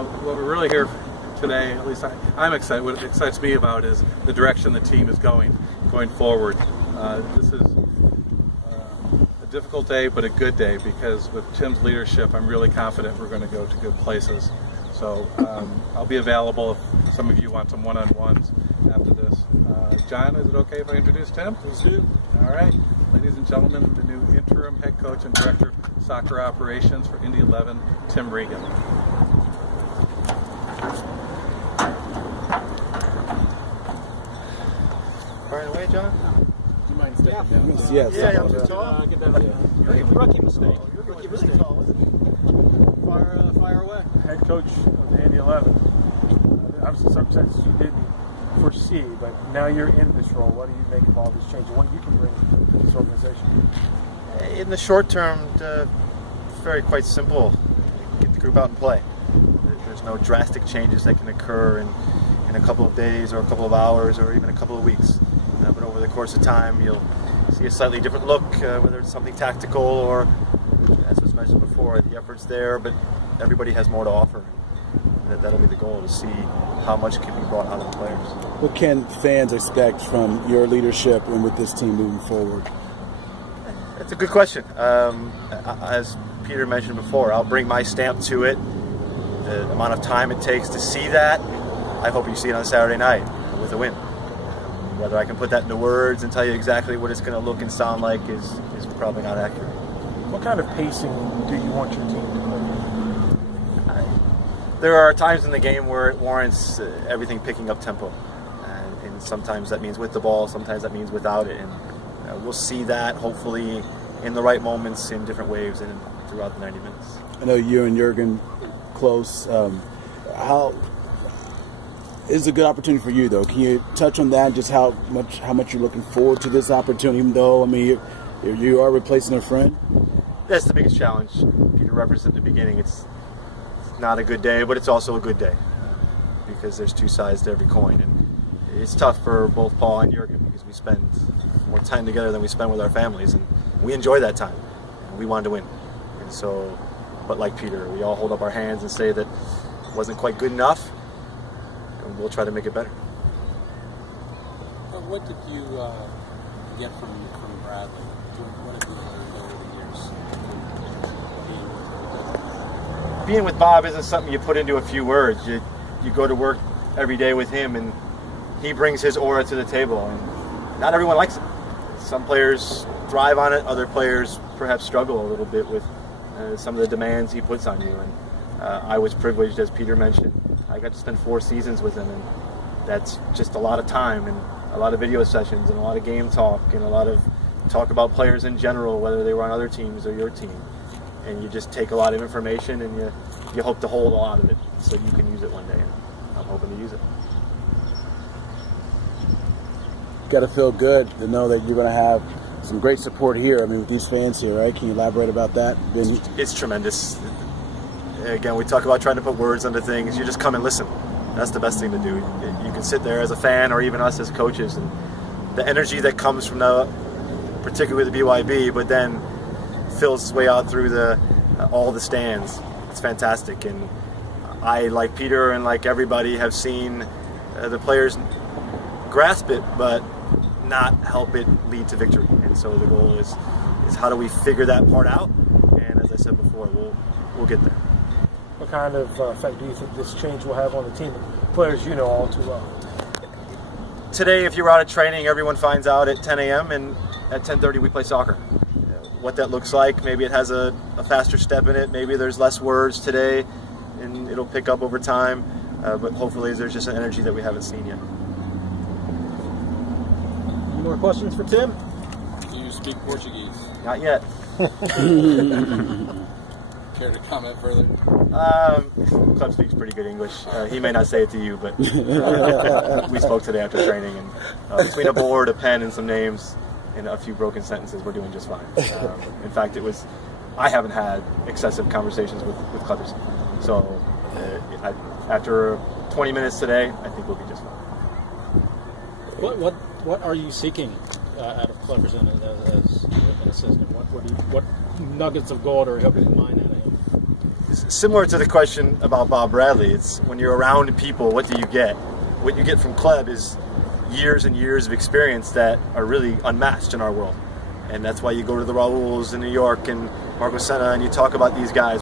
What we're really here today, at least I'm excited, what excites me about is the direction the team is going forward. This is a difficult day, but a good day, because with Tim's leadership, I'm really confident we're going to go to good places. So I'll be available if some of you want some one-on-ones after this. John, is it okay if I introduce Tim? Please do. All right. Ladies and gentlemen, the new interim head coach and director of soccer operations for Indy 11, Tim Regan. Far away, John? Do you mind stepping down? Yes. Yeah, I'm too tall. Get that. Rookie mistake. Rookie mistake. Fire away. Head coach of the Indy 11. Obviously, some sense you didn't foresee, but now you're in this role. What do you make of all this change, and what you can bring to this organization? In the short term, it's very quite simple. Get the group out and play. There's no drastic changes that can occur in a couple of days or a couple of hours or even a couple of weeks. But over the course of time, you'll see a slightly different look, whether it's something tactical or, as was mentioned before, the effort's there, but everybody has more to offer. That'll be the goal, to see how much can be brought out of the players. What can fans expect from your leadership and with this team moving forward? That's a good question. As Peter mentioned before, I'll bring my stamp to it. The amount of time it takes to see that, I hope you see it on Saturday night with a win. Whether I can put that into words and tell you exactly what it's going to look and sound like is probably not accurate. What kind of pacing do you want your team to play? There are times in the game where it warrants everything picking up tempo. And sometimes that means with the ball, sometimes that means without it. And we'll see that, hopefully, in the right moments, in different waves, and throughout the 90 minutes. I know you and Jurgen close. How is a good opportunity for you, though? Can you touch on that? Just how much you're looking forward to this opportunity? Even though, I mean, you are replacing a friend. That's the biggest challenge. Peter referenced at the beginning. It's not a good day, but it's also a good day, because there's two sides to every coin, and it's tough for both Paul and Jurgen, because we spend more time together than we spend with our families, and we enjoy that time, and we wanted to win. And so, but like Peter, we all hold up our hands and say that it wasn't quite good enough, and we'll try to make it better. What did you get from Bradley? What have you learned over the years? Being with Bob isn't something you put into a few words. You go to work every day with him, and he brings his aura to the table, and not everyone likes it. Some players thrive on it, other players perhaps struggle a little bit with some of the demands he puts on you. And I was privileged, as Peter mentioned. I got to spend 4 seasons with him, and that's just a lot of time, and a lot of video sessions, and a lot of game talk, and a lot of talk about players in general, whether they were on other teams or your team. And you just take a lot of information, and you hope to hold a lot of it so you can use it one day. And I'm hoping to use it. Got to feel good to know that you're going to have some great support here. I mean, with these fans here, right? Can you elaborate about that? It's tremendous. Again, we talk about trying to put words onto things. You just come and listen. That's the best thing to do. You can sit there as a fan, or even us as coaches, and the energy that comes from particularly the BYB, but then fills its way out through all the stands. It's fantastic, and I, like Peter and like everybody, have seen the players grasp it, but not help it lead to victory. And so the goal is how do we figure that part out? And as I said before, we'll get there. What kind of effect do you think this change will have on the team? Players you know all too well. Today, if you're out at training, everyone finds out at 10 a.m. and at 10:30 we play soccer. What that looks like, maybe it has a faster step in it, maybe there's less words today, and it'll pick up over time, but hopefully there's just an energy that we haven't seen yet. Any more questions for Tim? Do you speak Portuguese? Not yet. Care to comment further? Club speaks pretty good English. He may not say it to you, but we spoke today after training, and between a board, a pen, and some names, and a few broken sentences, we're doing just fine. In fact, I haven't had excessive conversations with Clippers. So after 20 minutes today, I think we'll be just fine. What are you seeking out of Clippers as an assistant? What nuggets of gold are you hoping to mine out of him? This similar to the question about Bob Bradley. It's when you're around people, what do you get? What you get from Kleb is years and years of experience that are really unmatched in our world. And that's why you go to the Raúls in New York and Marco Senna and you talk about these guys.